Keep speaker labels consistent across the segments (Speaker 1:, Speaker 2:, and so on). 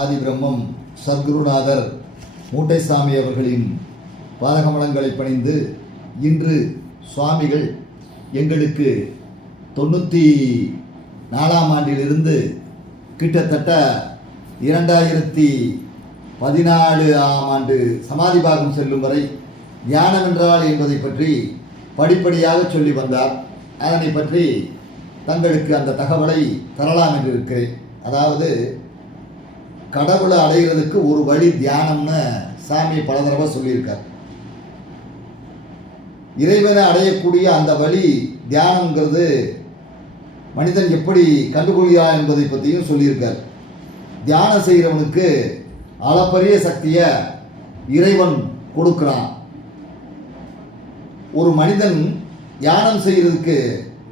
Speaker 1: ஆதி பிரம்மம் சத்குருநாதர் மூட்டைசாமி அவர்களின் பாதகமலங்களை பணிந்து இன்று சுவாமிகள் எங்களுக்கு தொண்ணூற்றி நாலாம் ஆண்டிலிருந்து கிட்டத்தட்ட இரண்டாயிரத்தி பதினாலு ஆம் ஆண்டு சமாதி பாகம் செல்லும் வரை தியானம் என்றால் என்பதை பற்றி படிப்படியாக சொல்லி வந்தார். அதனை பற்றி தங்களுக்கு அந்த தகவலை தரலாம் என்று இருக்கிறேன். அதாவது கடவுளை அடைகிறதுக்கு ஒரு வழி தியானம்னு சாமி பல தடவை சொல்லியிருக்கார். இறைவனை அடையக்கூடிய அந்த வழி தியானங்கிறது மனிதன் எப்படி கண்டுகொள்கிறான் என்பதை பற்றியும் சொல்லியிருக்கார். தியானம் செய்கிறவனுக்கு அளப்பரிய சக்தியை இறைவன் கொடுக்குறான். ஒரு மனிதன் தியானம் செய்கிறதுக்கு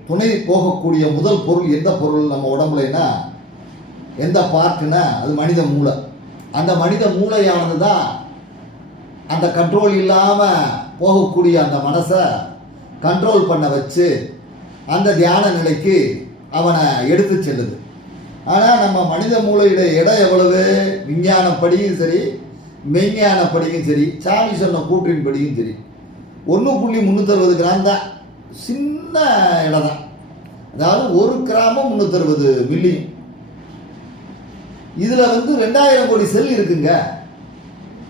Speaker 1: துணை போகக்கூடிய முதல் பொருள் எந்த பொருள் நம்ம உடம்புலன்னா எந்த பார்ட்டுனா அது மனித மூளை. அந்த மனித மூளையானது தான் அந்த கண்ட்ரோல் இல்லாமல் போகக்கூடிய அந்த மனசை கண்ட்ரோல் பண்ண வச்சு அந்த தியான நிலைக்கு அவனை எடுத்து செல்லுது. ஆனால் நம்ம மனித மூளையுடைய இடம் எவ்வளவு? விஞ்ஞானப்படியும் சரி மெய்ஞானப்படியும் சரி சாமி சொன்ன கூற்றின்படியும் சரி. ஒன்று புள்ளி முந்நூற்றறுபது கிராம் தான். சின்ன இடம் தான் அதாவது ஒரு கிராமம் முந்நூற்றறுபது மில்லியும். இதில் வந்து ரெண்டாயிரம் கோடி செல் இருக்குங்க.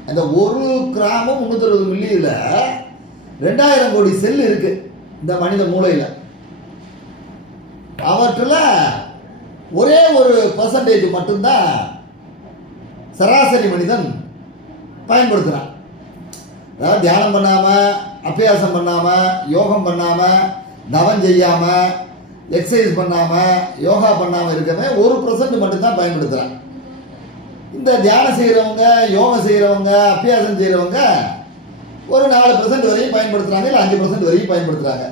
Speaker 1: அந்த ஒரு கிராமம் முந்நூற்றறுபது மில்லியில் ரெண்டாயிரம் கோடி செல் இருக்கு இந்த மனித மூளையில். அவற்றில் ஒரே ஒரு பர்சன்டேஜ் மட்டும்தான் சராசரி மனிதன் பயன்படுத்துகிறான் அதாவது தியானம் பண்ணாமல் அபியாசம் பண்ணாமல் யோகம் பண்ணாமல் தவம் செய்யாமல் எக்ஸசைஸ் பண்ணாமல் யோகா பண்ணாமல் இருக்கவே ஒரு பர்சன்ட் மட்டும்தான் பயன்படுத்துகிறான் இந்த தியானம் செய்கிறவங்க யோகம் செய்கிறவங்க அபியாசம் செய்கிறவங்க ஒரு நாலு பர்சன்ட் வரையும் பயன்படுத்துகிறாங்க இல்லை அஞ்சு பர்சன்ட் வரையும் பயன்படுத்துகிறாங்க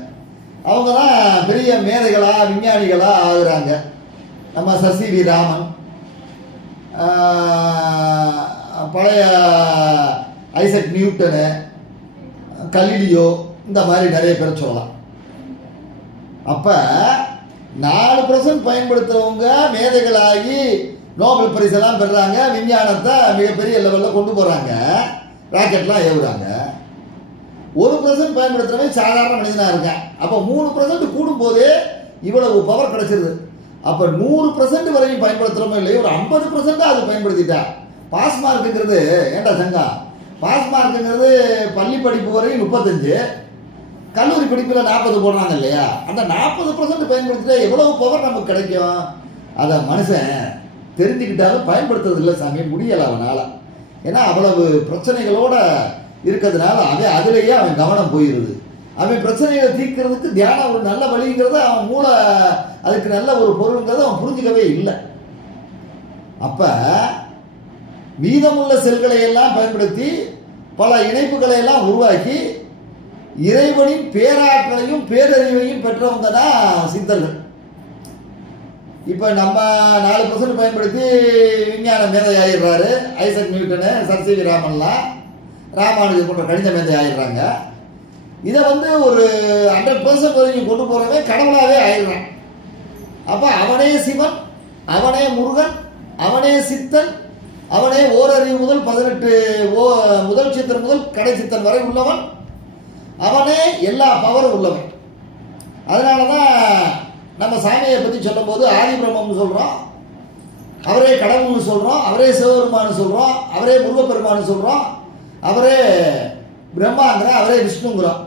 Speaker 1: அவங்க தான் பெரிய மேதைகளாக விஞ்ஞானிகளாக ஆகுறாங்க. நம்ம சசி வி ராமன். பழைய ஐசக் நியூட்டனு கலிலியோ இந்த மாதிரி நிறைய பேர் சொல்லலாம். அப்போ நாலு பர்சன்ட் பயன்படுத்துகிறவங்க மேதைகளாகி நோபல் பரிசெல்லாம் பெறுறாங்க விஞ்ஞானத்தை மிகப்பெரிய லெவலில் கொண்டு போகிறாங்க ராக்கெட்லாம் ஏவுறாங்க. ஒரு பர்சன்ட் பயன்படுத்துகிறவன் சாதாரண மனிதனாக இருக்கேன். அப்போ மூணு பர்சன்ட் கூடும்போது இவ்வளவு பவர் கிடைச்சிருது. அப்போ நூறு பர்சன்ட் வரையும் பயன்படுத்துகிறோமோ இல்லையோ ஒரு ஐம்பது பர்சன்ட்டாக அது பயன்படுத்திட்டா. பாஸ் மார்க்குங்கிறது ஏண்டா சங்கா? பாஸ் மார்க்குங்கிறது பள்ளி படிப்பு வரையும் முப்பத்தஞ்சு. கல்லூரி படிப்பில் நாற்பது போடுறாங்க இல்லையா? அந்த நாற்பது பர்சன்ட் பயன்படுத்திட்டா எவ்வளவு பவர் நமக்கு கிடைக்கும்? அதை மனுஷன் தெரிஞ்சுக்கிட்டாலும் பயன்படுத்துறது இல்லை சாமி முடியலை அவனால். ஏன்னா அவ்வளவு பிரச்சனைகளோட இருக்கிறதுனால அவன் அதிலேயே அவன் கவனம் போயிடுது அவன் பிரச்சனைகளை தீர்க்கிறதுக்கு தியானம் ஒரு நல்ல வழிங்கிறத அவன் மூளை அதுக்கு நல்ல ஒரு பொருளுங்கிறத அவன் புரிஞ்சுக்கவே இல்லை. அப்போ மீதமுள்ள செல்களை எல்லாம் பயன்படுத்தி பல இணைப்புகளை எல்லாம் உருவாக்கி இறைவனின் பேராற்றலையும் பேரறிவையும் பெற்றவங்க தான் சித்தர்கள். இப்போ நம்ம நாலு பர்சன்ட் பயன்படுத்தி விஞ்ஞான மேதை ஆயிடுறாரு. Isaac Newton sir C V ராமன்லாம் Ramanujar போன்ற கணித மேதை ஆயிடுறாங்க. இதை வந்து ஒரு ஹண்ட்ரட் பர்சன்ட் வரைக்கும் கொண்டு போகிறவன் கடவுளாகவே ஆயிடுறான். அப்போ அவனே சிவன் அவனே முருகன் அவனே சித்தன் அவனே ஓரறிவு முதல் பதினெட்டு ஓ முதல் சித்தன் முதல் கடை சித்தன் வரை உள்ளவன். அவனே எல்லா பவரும் உள்ளவன். அதனால தான் நம்ம சாமியை பற்றி சொல்லும்போது ஆதி பிரம்மம்னு சொல்கிறோம் அவரே கடவுள்னு சொல்கிறோம் அவரே சிவபெருமான்னு சொல்கிறோம் அவரே முருகப்பெருமான்னு சொல்கிறோம் அவரே பிரம்மாங்கிறோம் அவரே விஷ்ணுங்கிறோம்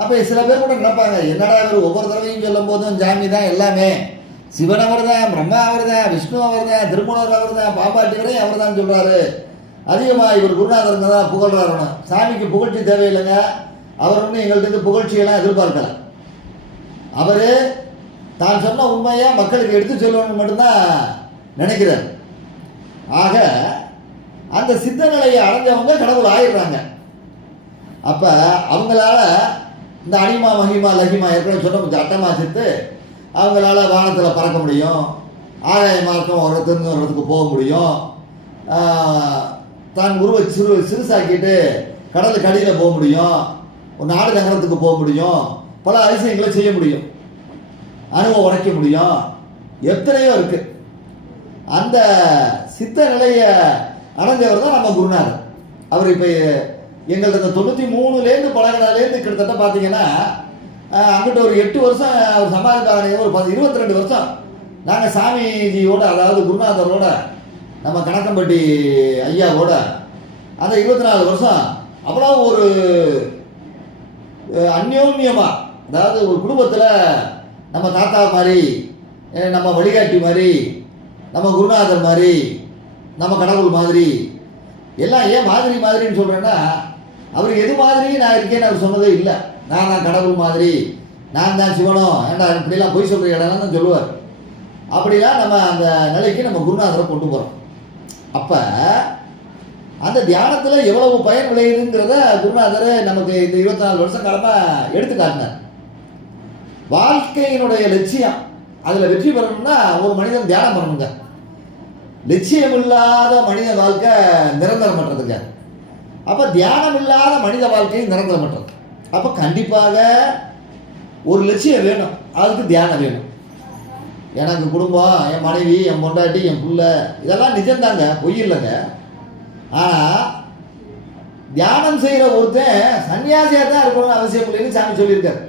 Speaker 1: அப்போ சில பேர் கூட நினைப்பாங்க என்னடா இவர் ஒவ்வொரு தடவையும் சொல்லும் போதும் ஜாமி தான் எல்லாமே. சிவன் அவர் தான் பிரம்மா அவர் தான் விஷ்ணு அவர் தான் திருமணர் அவர் தான் பாப்பாட்டி அவர் தான் சொல்கிறாரு அதிகமாக இவர் குருநாதருங்க தான் புகழ்றாருன்னு சாமிக்கு புகழ்ச்சி தேவையில்லைங்க. அவர் ஒன்றும் எங்கள்கிட்ட புகழ்ச்சியெல்லாம் எதிர்பார்க்கல. அவர் தான் சொன்ன உண்மையாக மக்களுக்கு எடுத்து சொல்லணும்னு மட்டும்தான் நினைக்கிறார். ஆக அந்த சித்த நிலையை அடைஞ்சவங்க கடவுள் ஆயிடுறாங்க. அப்போ அவங்களால இந்த அனிமா மகிமா லகிமா ஏற்கனவே சொன்ன கொஞ்சம் அட்டமா சித்து அவங்களால வானத்தில் பறக்க முடியும். ஆகாய மார்க்கம் ஒரு இடத்துலேருந்து ஒரு இடத்துக்கு போக முடியும். தான் உருவ சிறு சிறுசாக்கிட்டு கடலுக்கு அடியில் போக முடியும். ஒரு நாடு நகரத்துக்கு போக முடியும். பல அதிசயங்களை செய்ய முடியும். அணுவை உடைக்க முடியும். எத்தனையோ இருக்கு. அந்த சித்த நிலையை அடைஞ்சவர் தான் நம்ம குருநாதர். அவர் இப்போ எங்கள்கிட்ட இந்த தொண்ணூற்றி மூணுலேருந்து பழகினாலேருந்து கிட்டத்தட்ட பார்த்தீங்கன்னா அங்கிட்ட ஒரு எட்டு வருஷம் அவர் சம்பாதிப்பாங்க ஒரு பத்து இருபத்தி ரெண்டு வருஷம் நாங்கள் சாமிஜியோட அதாவது குருநாதரோட நம்ம கணக்கம்பட்டி ஐயாவோட அந்த இருபத்தி நாலு வருஷம் அவ்வளோ ஒரு அந்யோன்யமாக அதாவது ஒரு குடும்பத்தில் நம்ம தாத்தா மாதிரி நம்ம வழிகாட்டி மாதிரி நம்ம குருநாதர் மாதிரி நம்ம கடவுள் மாதிரி எல்லாம் ஏன் மாதிரி மாதிரின்னு சொல்கிறேன்னா அவர் எது மாதிரி நான் இருக்கேன்னு அவர் சொன்னதே இல்லை. நான் தான் கடவுள் மாதிரி நான் தான் சிவனோ ஏன்டா இப்படிலாம் பொய் சொல்கிற இடம்லாம் தான் சொல்லுவார். அப்படிலாம் நம்ம அந்த நிலைக்கு நம்ம குருநாதரை கொண்டு போகிறோம் அப்போ அந்த தியானத்தில் எவ்வளவு பயன் விளையுதுங்கிறத குருநாதர் நமக்கு இந்த இருபத்தி நாலு வருஷம் காலமாக எடுத்து காட்டினார். வாழ்க்கையினுடைய லட்சியம். அதில் வெற்றி பெறணும்னா ஒரு மனிதன் தியானம் பண்ணணுங்க. லட்சியம் இல்லாத மனித வாழ்க்கை நிரந்தரம் பண்ணுறதுங்க அப்போ தியானம் இல்லாத மனித வாழ்க்கையை நிரந்தரம் பண்ணுறது அப்போ கண்டிப்பாக ஒரு லட்சியம் வேணும். அதுக்கு தியானம் வேணும். எனக்கு குடும்பம் என் மனைவி என் பொண்டாட்டி என் பிள்ளை இதெல்லாம் நிஜம்தாங்க. பொய் இல்லைங்க. ஆனால் தியானம் செய்கிற ஒருத்தன் சன்னியாசியாக தான் இருக்கணும்னு அவசியம் இல்லைன்னு சாமி சொல்லியிருக்காரு.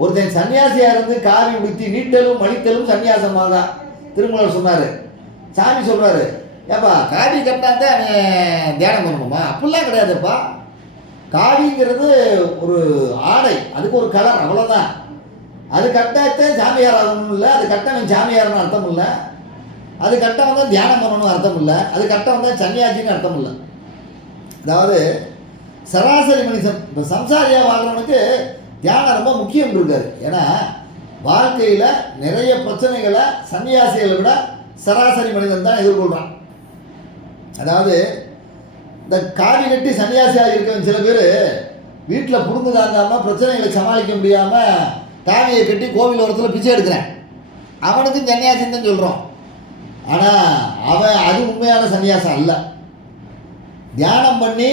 Speaker 1: ஒருத்தன் சன்னியாசியாக இருந்து காவி உடுத்தி நீட்டலும் மணித்தலும் சன்னியாசமாக தான். திருமலர் சொன்னார். சாமி சொல்கிறாரு ஏப்பா காவி கட்டினா தான் அவன் தியானம் பண்ணணுமா? அப்படிலாம் கிடையாதுப்பா. காவிங்கிறது ஒரு ஆடை அதுக்கு ஒரு கலர் அவ்வளோதான் அது கட்டாத்தான் சாமியார் ஆகணும் இல்லை அது கட்டவன் சாமியார்னு அர்த்தம் இல்லை. அது கட்டவன் தான் தியானம் பண்ணணும்னு அர்த்தம் இல்லை அது கட்டவன் தான் சன்னியாசின்னு அர்த்தம் இல்லை. அதாவது சராசரி மனுஷன் இப்போ சம்சாரியாக வாழ்றவனுக்கு தியானம் ரொம்ப முக்கியம் கொடுக்காரு ஏன்னா வாழ்க்கையில் நிறைய பிரச்சனைகளை சன்னியாசிகளை விட சராசரி மனிதன் தான் எதிர்கொள்கிறான் அதாவது இந்த காவி கட்டி சன்னியாசியாக இருக்கவன் சில பேர் வீட்டில் புடுங்கு தாங்காமல் பிரச்சனைகளை சமாளிக்க முடியாமல் காவியை கட்டி கோவில் ஓரத்தில் பிச்சை எடுக்கிறேன். அவனுக்கும் சன்னியாசின்னு தான் சொல்கிறோம் ஆனால் அவன் அது உண்மையான சன்னியாசம் அல்ல. தியானம் பண்ணி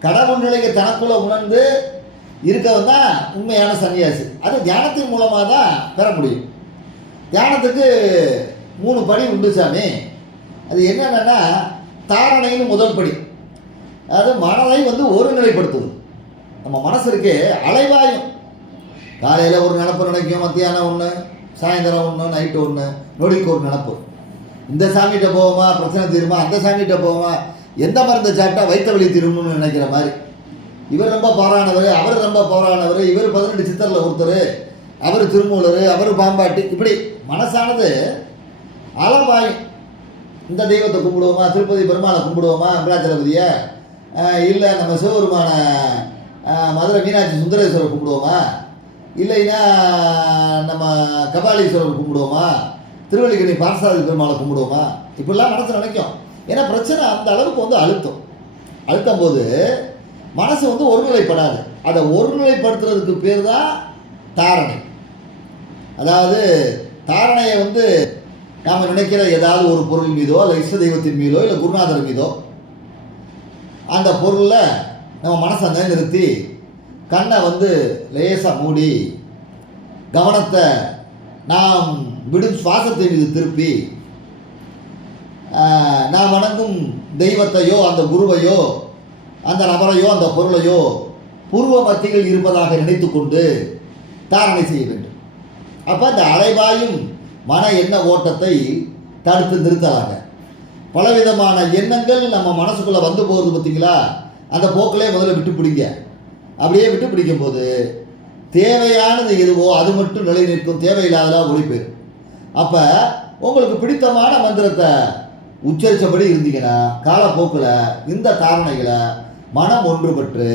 Speaker 1: கடவுள் நிலையை தனக்குள்ளே உணர்ந்து இருக்கவன் தான் உண்மையான சன்னியாசி. அது தியானத்தின் மூலமாக தான் பெற முடியும். தியானத்துக்கு மூணு படி உண்டு சாமி. அது என்னென்னா தாரணைன்னு முதல் படி. அது மனதை வந்து ஒருநிலைப்படுத்துவது. நம்ம மனசு இருக்கு அலைவாயும். காலையில் ஒரு நினப்பு நினைக்கும் மத்தியானம் ஒன்று சாயந்தரம் ஒன்று நைட்டு ஒன்று நொடிக்கு ஒரு நினப்பு. இந்த சாமிகிட்ட போவோமா? பிரச்சனை தீருமா? அந்த சாமிகிட்ட போவோமா? எந்த மருந்தை சாப்பிட்டா வயிற்று வலி தீரும்னு நினைக்கிற மாதிரி. இவர் ரொம்ப போரானவர் அவர் ரொம்ப போரானவர் இவர் பதினெட்டு சித்தரில் ஒருத்தர் அவர் திருமூலர் அவர் பாம்பாட்டி. இப்படி மனசானது அலபாயும் இந்த தெய்வத்தை கும்பிடுவோமா திருப்பதி பெருமாளை கும்பிடுவோமா வெங்கடாச்சலபதியை இல்லை நம்ம சிவபெருமான மதுரை மீனாட்சி சுந்தரேஸ்வரர் கும்பிடுவோமா? இல்லைன்னா நம்ம கபாலீஸ்வரர் கும்பிடுவோமா? திருவள்ளிக்கணி பாரசாதி பெருமாளை கும்பிடுவோமா? இப்படிலாம் மனசு நினைக்கும். ஏன்னா பிரச்சனை அந்த அளவுக்கு வந்து அழுத்தம். அழுத்தம் போது மனசு வந்து ஒருநிலைப்படாது. அதை ஒருநிலைப்படுத்துறதுக்கு பேர் தான் தாரணை. அதாவது தாரணையை வந்து நாம் நினைக்கிற ஏதாவது ஒரு பொருள் மீதோ இல்லை இஷ்ட தெய்வத்தின் மீதோ இல்லை குருநாதர் மீதோ அந்த பொருளில் நம்ம மனசை நிலைநிறுத்தி கண்ணை வந்து லேசாக மூடி கவனத்தை நாம் விடும் சுவாசத்தை மீது திருப்பி நாம் வணங்கும் தெய்வத்தையோ அந்த குருவையோ அந்த நபரையோ அந்த பொருளையோ பூர்வ மத்தியில் இருப்பதாக நினைத்து கொண்டு தாரணை செய்ய வேண்டும். அப்போ அந்த அலைவாயும் மன எண்ண ஓட்டத்தை தடுத்து நிறுத்தலாங்க. பலவிதமான எண்ணங்கள் நம்ம மனசுக்குள்ளே வந்து போகிறது பார்த்திங்களா அந்த போக்கிலே முதல்ல விட்டு பிடிங்க. அப்படியே விட்டு பிடிக்கும் போது தேவையானது எதுவோ அது மட்டும் நிலை நிற்கும் தேவையில்லாததாக ஒளி அப்போ உங்களுக்கு பிடித்தமான மந்திரத்தை உச்சரித்தபடி இருந்தீங்கன்னா காலப்போக்கில் இந்த தாரணைகளை மனம் ஒன்றுபட்டு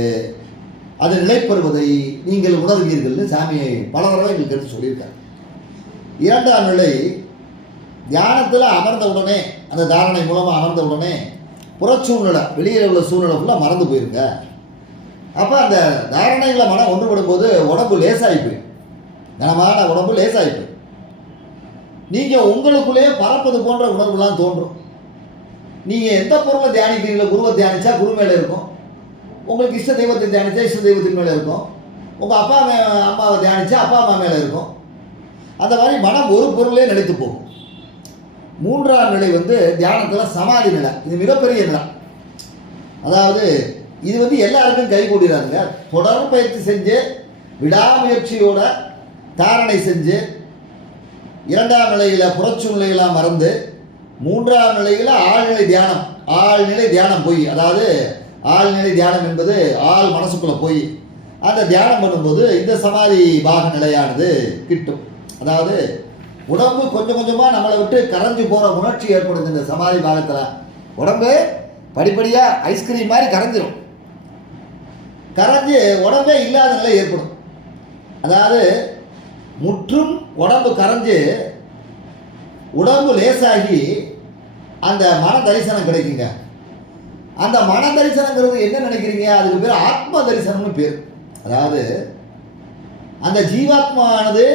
Speaker 1: அது நிலைப்பெறுவதை நீங்கள் உணர்வீர்கள்னு சாமி பல தடவை எங்களுக்கு எடுத்து சொல்லியிருக்காரு. இரண்டாம் நிலை தியானத்தில் அமர்ந்த உடனே அந்த தாரணை மூலமாக அமர்ந்த உடனே புறச்சூழ்நிலை வெளியில் உள்ள சூழ்நிலை ஃபுல்லாக மறந்து போயிருங்க அப்போ அந்த தாரணைகளை மனம் ஒன்றுபடும் போது உடம்பு லேசாகி போயிடும் கனமான உடம்பு லேசாகி போயிடும் நீங்கள் உங்களுக்குள்ளேயே பறப்பது போன்ற உணர்வுலாம் தோன்றும். நீங்கள் எந்த பொருளை தியானிக்கிறீங்களோ குருவை தியானிச்சா குரு மேலே இருக்கும். உங்களுக்கு இஷ்ட தெய்வத்தை தியானிச்சா இஷ்ட தெய்வத்தின் மேலே இருக்கும். உங்கள் அப்பா மே அம்மாவை தியானிச்சா அப்பா அம்மா மேலே இருக்கும். அந்த மாதிரி மனம் ஒரு பொருளே நிலைத்து போகும். மூன்றாம் நிலை வந்து தியானத்தில் சமாதி நிலை. இது மிகப்பெரிய நிலை. அதாவது இது வந்து எல்லாருக்கும் கைகூடிறாருங்க தொடர் பயிற்சி செஞ்சு விடாமுயற்சியோட தாரணை செஞ்சு இரண்டாம் நிலையில் புறச்சூழ்நிலையெல்லாம் மறந்து மூன்றாம் நிலையில் ஆழ்நிலை தியானம் ஆழ்நிலை தியானம் போய் அதாவது ஆழ்நிலை தியானம் என்பது ஆள் மனசுக்குள்ளே போய் அந்த தியானம் பண்ணும்போது இந்த சமாதி பாக நிலையானது கிட்டும். அதாவது உடம்பு கொஞ்சம் கொஞ்சமாக நம்மளை விட்டு கரைஞ்சு போகிற உணர்ச்சி ஏற்படுது இந்த சமாதி பாகத்தில். உடம்பு படிப்படியாக ஐஸ்கிரீம் மாதிரி கரைஞ்சிரும். கரைஞ்சு உடம்பே இல்லாத நிலை ஏற்படும். அதாவது முற்றும் உடம்பு கரைஞ்சு உடம்பு லேசாகி அந்த மன தரிசனம் கிடைக்குங்க. அந்த மன தரிசனங்கிறது என்ன நினைக்கிறீங்க? அதுக்கு பேர் ஆத்ம தரிசனம்னு பேர். அதாவது அந்த ஜீவாத்மாவானது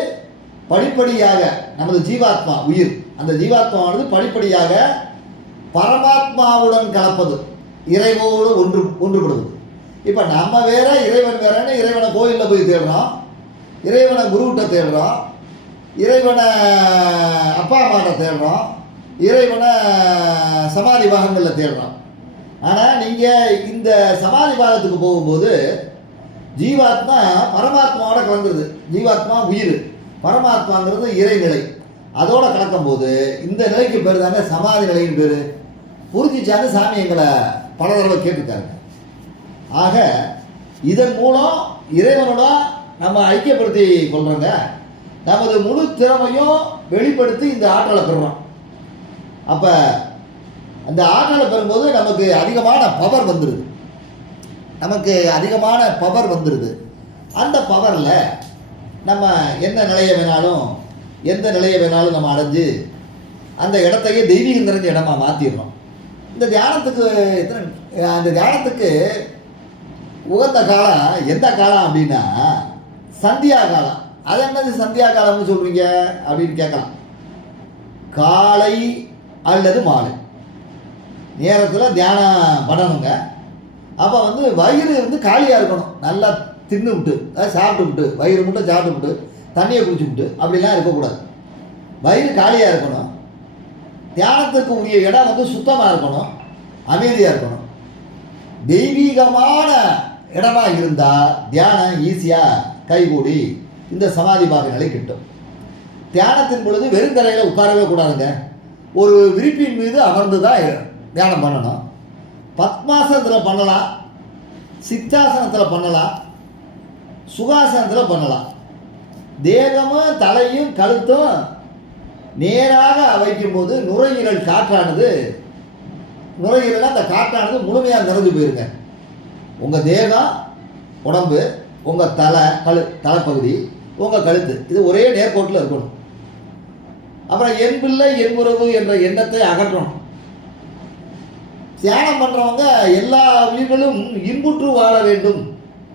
Speaker 1: படிப்படியாக நமது ஜீவாத்மா உயிர் அந்த ஜீவாத்மாவானது படிப்படியாக பரமாத்மாவுடன் கலப்பது இறைவோடு ஒன்று ஒன்றுபடுவது. இப்போ நம்ம வேற இறைவன் வேறன்னு இறைவனை கோயிலில் போய் தேடுறோம் இறைவனை குருவிட்ட தேடுறோம் இறைவனை அப்பா அம்மாட்ட தேடுறோம் இறைவனை சமாதி பாகங்களில் தேடுறோம். ஆனால் நீங்கள் இந்த சமாதி பாதத்துக்கு போகும்போது ஜீவாத்மா பரமாத்மாவோட கலந்துருது. ஜீவாத்மா உயிர். பரமாத்மாங்கிறது இறைநிலை. அதோட கலக்கும்போது இந்த நிலைக்கு பேர் தாங்க சமாதி நிலையின் பேர். புரிஞ்சிச்சான்னு சாமி எங்களை பல தடவை கேட்டுருக்காங்க ஆக இதன் மூலம் இறைவனோட நம்ம ஐக்கியப்படுத்தி கொள்கிறோங்க நமது முழு திறமையும் வெளிப்படுத்தி இந்த ஆற்றலை பெறுறோம். அப்போ அந்த ஆற்றலை பெறும்போது நமக்கு அதிகமான பவர் வந்துடுது நமக்கு அதிகமான பவர் வந்துடுது அந்த பவரில் நம்ம என்ன நிலையை வேணாலும் எந்த நிலையை வேணாலும் நம்ம அடைஞ்சு அந்த இடத்தையே தெய்வீகம் நிறைஞ்ச இடமா மாற்றிடுறோம் இந்த தியானத்துக்கு எத்தனை அந்த தியானத்துக்கு உகந்த காலம் எந்த காலம் அப்படின்னா சந்தியா காலம். அது என்னது சந்தியா காலம்னு சொல்கிறீங்க அப்படின்னு கேட்கலாம். காலை அல்லது மாலை. நேரத்தில் தியானம் பண்ணணுங்க. அப்போ வந்து வயிறு வந்து காலியாக இருக்கணும். நல்லா தின்னு விட்டு அதாவது சாப்பிட்டு விட்டு வயிறு மட்டும் சாப்பிட்டு விட்டு தண்ணியை குடிச்சு விட்டு அப்படிலாம் இருக்கக்கூடாது. வயிறு காலியாக இருக்கணும். தியானத்துக்கு உரிய இடம் வந்து சுத்தமாக இருக்கணும். அமைதியாக இருக்கணும். தெய்வீகமான இடமா இருந்தால் தியானம் ஈஸியாக கைகூடி இந்த சமாதி பாக நிலை கிட்டும். தியானத்தின் பொழுது வெறும் தரையில் உட்காரவே கூடாதுங்க. ஒரு விரிப்பின் மீது அமர்ந்து தான் தியானம் பண்ணணும். பத்மாசனத்தில் பண்ணலாம். சித்தாசனத்தில் பண்ணலாம். சுகாசனத்தில் பண்ணலாம். தேகமும் தலையும் கழுத்தும் நேராக வைக்கும்போது நுரையீரல் காற்றானது நுரையீரல் அந்த காற்றானது முழுமையாக நிறைஞ்சு போயிருங்க. உங்கள் தேகம் உடம்பு உங்கள் தலை கழு தலைப்பகுதி உங்கள் கழுத்து இது ஒரே நேர்கோட்டில் இருக்கணும். அப்புறம் என் பிள்ளை என் உறவு என்ற எண்ணத்தை அகற்றணும். தியானம் பண்ணுறவங்க எல்லா உயிர்களும் இன்புற்று வாழ வேண்டும்.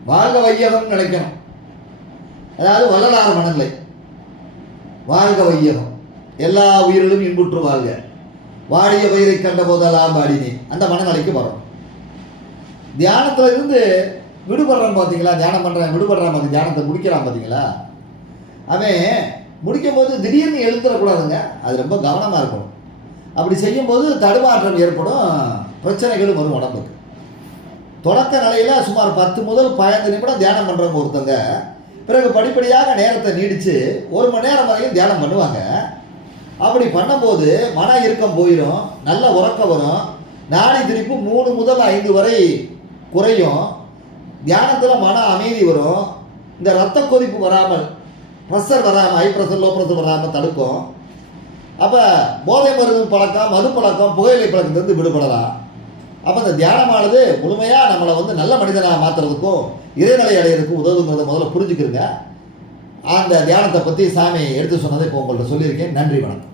Speaker 1: வாழ்க வையகம் நினைக்கணும். அதாவது வள்ளலார் மனநிலை. வாழ்க வையகம். எல்லா உயிர்களும் இன்புற்று வாழ்க. வாடிய வயிறை கண்ட போதெல்லாம் பாடினேன் அந்த மனநிலைக்கு வரும். தியானத்தில் இருந்து விடுபடுறான் பார்த்தீங்களா தியானம் பண்ணுறான் விடுபடுறான் பார்த்து தியானத்தை முடிக்கிறான் பார்த்தீங்களா அவன் முடிக்கும் போது திடீர்னு எழுந்துடக்கூடாதுங்க அது ரொம்ப கவனமாக இருக்கணும். அப்படி செய்யும்போது தடுமாற்றம் ஏற்படும். பிரச்சனைகளும் வரும் உடம்புக்கு. தொடக்க நிலையில் சுமார் பத்து முதல் பதினைந்து நிமிடம் தியானம் பண்ணுறவங்க ஒருத்தங்க பிறகு படிப்படியாக நேரத்தை நீடித்து ஒரு மணி நேரம் வரையும் தியானம் பண்ணுவாங்க. அப்படி பண்ணும்போது மன இறுக்கம் போயிடும் நல்ல உறக்கம் வரும். நாடி திருப்பி மூணு முதல் ஐந்து வரை குறையும். தியானத்தில் மன அமைதி வரும். இந்த ரத்த கொதிப்பு வராமல் ப்ரெஷர் வராமல் ஹை ப்ரெஷர் லோ ப்ரெஷர் வராமல் தடுக்கும். அப்போ போதை மருந்து பழக்கம் மது பழக்கம் புகையிலை பழக்கத்திலிருந்து விடுபடலாம். அப்போ இந்த தியானமானது முழுமையாக நம்மளை வந்து நல்ல மனிதனாக மாற்றுறதுக்கும் இறைநிலை அடையிறதுக்கும் உதவுங்கிறத முதல்ல புரிஞ்சுக்கிறங்க அந்த தியானத்தை பற்றி சாமி எடுத்து சொன்னதை இப்போ உங்கள்கிட்ட சொல்லியிருக்கேன். நன்றி வணக்கம்.